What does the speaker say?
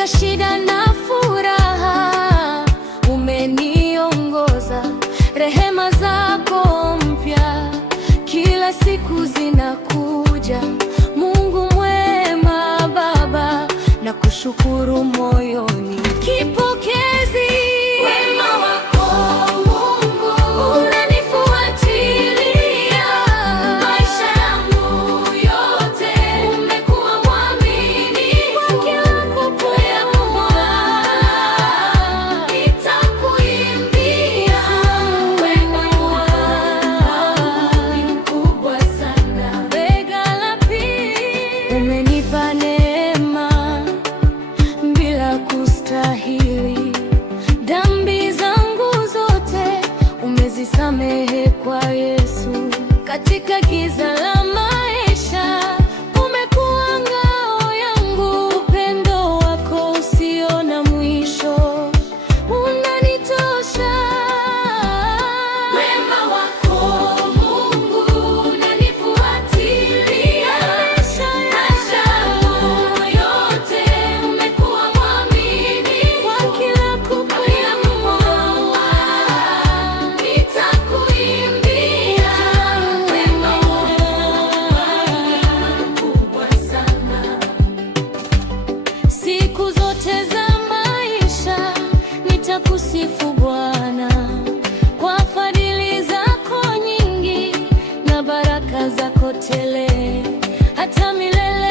katika shida na furaha, umeniongoza. Rehema zako mpya kila siku zinakuja. Mungu mwema Baba, na kushukuru moyoni. Kipokezi wema wako Mungu, unanifuatilia maisha yangu yote. Umekuwa mwaminifu kwa kila kupokea. Nitakuimbia wema wako ni mkubwa sana. Bega la pili, umenipa neema bila kustahili. Dhambi zangu zote umezisamehe kwa Yesu. Katika giza la maisha umekuwa ngao yangu. Upendo wako usio na mwisho unanitosha. Wema wako Mungu unanifuatilia maisha yangu yote. Umekuwa mwaminifu kwa kila kupokea. Nitakuimbia wema wako mkubwa sana. Siku zote za maisha nitakusifu Bwana, kwa fadhili zako nyingi na baraka zako tele, hata milele.